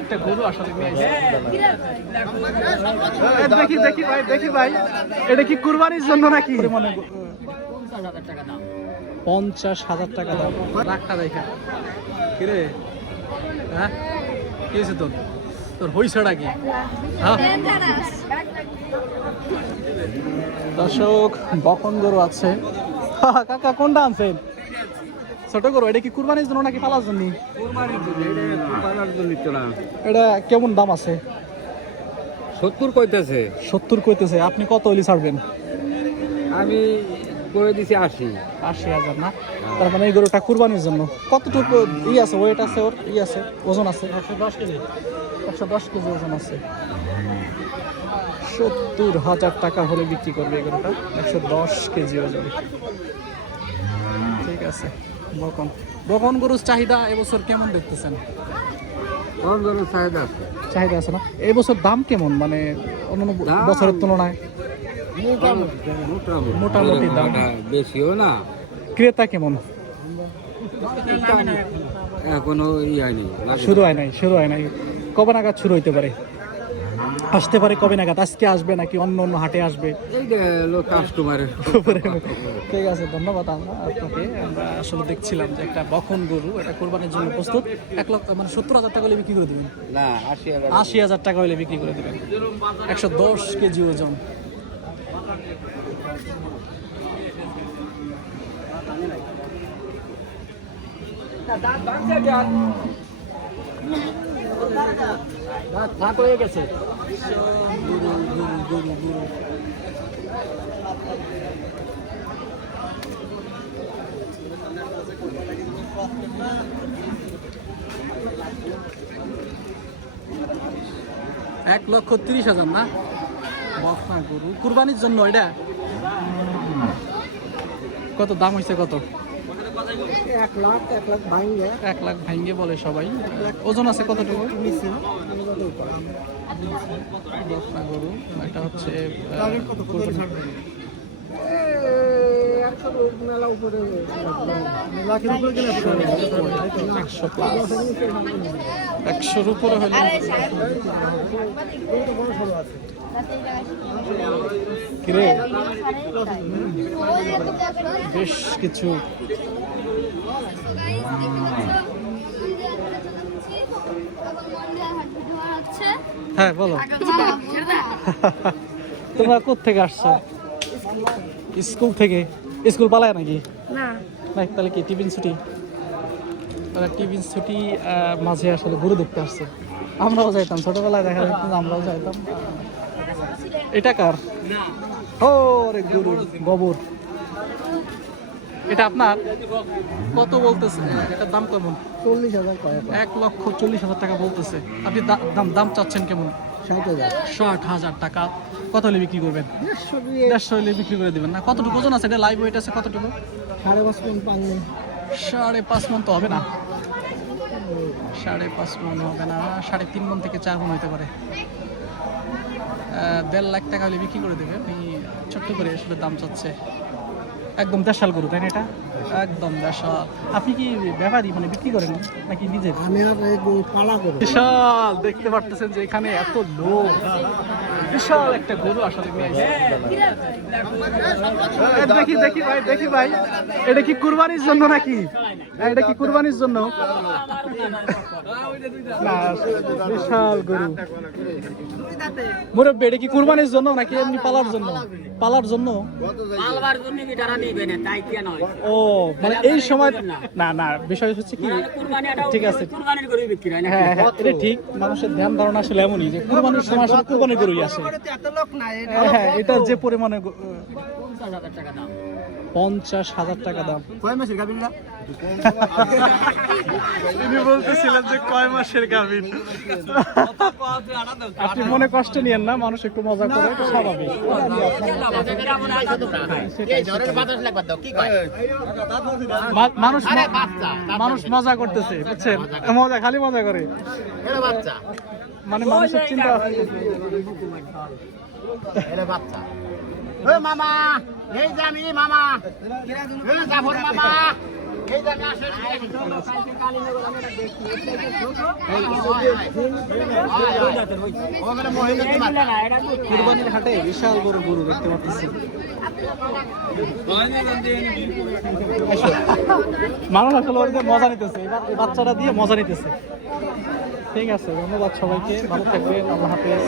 একটা গরু আসলে দেখি দেখি ভাই দেখি ভাই, এটা কি কুরবানির জন্য নাকি? 50,000 টাকা দাম। রাখটা দেখা কিরে, হ্যাঁ কি হয়েছে তোর? তোর হইছাড়া কি? দর্শক বকন গরু আছে। কাকা কোনটা আনছেন? ছোট গরু। এটা কি কুরবানির জন্য নাকি পালার জন্য? এটা কেমন দাম আছে? 70 কইতেছে। 70 কইতেছে। আপনি কত হইলে ছাড়বেন? আমি করে দিছি 80,000 না? তার মানে এই গরুটা কুরবানির জন্য। কতটুকু ই আছে, ওয়েট আছে, ওর ই আছে, ওজন আছে? 110 কেজি। 110 কেজি ওজন আছে। 70,000 টাকা হলে বিক্রি করবে এই গরুটা। 110 কেজি ওজন। ঠিক আছে। বকন বকন গরুর চাহিদা এবছর কেমন দেখতেছেন? চাহিদা আছে না? এবছর দাম কেমন, মানে অন্যান্য বছরের তুলনায়? মোটামুটি দাম বেশিও না। ক্রেতা কেমন? এখনো শুরু হয় নাই। কবে নাগাদ শুরু হইতে পারে? আসতে পারে কবে নাগাদ? আজকে আসবে নাকি অন্য অন্য হাটে আসবে? কাস্টমারের। ঠিক আছে, ধন্যবাদ আপনাকে। আমরা আসলে দেখছিলাম যে একটা বকন গরু, এটা কোরবানির জন্য প্রস্তুত। 1 লক্ষ মানে 70,000 টাকা হলে বিক্রি করে দেবেন? না, 80,000 টাকা হলে বিক্রি করে দেবেন। 110 কেজি ওজন। হয়ে গেছে। গরু 1,30,000 না? বকনা গরু কুরবানির জন্য। এটা কত দাম হয়েছে? কত? 1 লাখ ভাঙে। 1 লাখ ভাঙ্গে বলে সবাই। ওজন আছে কতটুকু? বকনা গরু। এটা হচ্ছে মেলা উপরে 100-র উপরে হলে কিরে বেশ কিছু। হ্যাঁ বলো, তোমরা কোত্থেকে আসছো? স্কুল থেকে? স্কুল পালায় নাকি? না। তাহলে কি টিফিন ছুটি? টিফিন ছুটি মাঝে আসলে গরু দেখতে আসছে। আমরাও যাইতাম ছোটবেলায়, দেখা যেত আমরাও যাইতাম। এটা কার? ও রে গরু গোবর। এটা আপনার? কত বলতেছে? এটার দাম কেমন? 40,000 টাকা। 1,40,000 টাকা বলতেছে। আপনি দাম চাচ্ছেন কেমন? 60,000 টাকা। কত হলে বিক্রি করবেন? 150 হলে বিক্রি করে দিবেন না? কতটুকু ওজন আছে? এটা লাইভ ওয়েট আছে কতটুকু? 5.5 মণ তো হবে না। 5.5 মণ হবে না। 3.5 মণ থেকে 4 মণ হতে পারে। 1.5 লাখ টাকা হলে বিক্রি করে দেবে। আপনি ছোট্ট করে আসলে দাম চাচ্ছে। একদম দেশাল গরু, তাই না? এটা একদম দেশাল। আপনি কি ব্যাপারী, মানে বিক্রি করেন নাকি নিজে? আমি আর এই গরু পালা করি। বিশাল, দেখতে পারতেছেন যে এখানে এত লোক। বিশাল একটা গরু আসলে দেখি দেখি ভাই দেখি ভাই, এটা কি কুরবানির জন্য নাকি? এটা কি কুরবানির জন্য? না, বিশাল গরু। মুরব্বি, এটা কি কুরবানির জন্য নাকি এমনি পালার জন্য? পালার জন্য। ও মানে এই সময় না না, বিষয় হচ্ছে কি, ঠিক আছে হ্যাঁ হ্যাঁ, এটা ঠিক। মানুষের ধ্যান ধারণা আসলে এমনই যে কুরবানির সময় আসলে কুরবানির গরুই আসে। হ্যাঁ, এটা যে পরিমাণে 50,000 টাকা দাম। তিনি বলতেছিলেন যে কয় মাসের গাভীর। আপনি মনে কষ্ট নিয়েন না, মানুষ একটু মজা করে, এটা স্বাভাবিক। মানুষ মজা করতেছে, বুঝছেন? মজা, খালি মজা করে, মানে মানুষের চিন্তা। মামা এই যে আমি মামা জাফর মামা কুরবানির হাটে বিশাল বড় গরু দেখতে পাচ্ছি। মানুষ আসলে ওদের মজা নিতেছে, এই বাচ্চাটা দিয়ে মজা নিতেছে। ঠিক আছে, ধন্যবাদ সবাইকে, ভালো থাকবেন, আল্লাহ হাফেজ।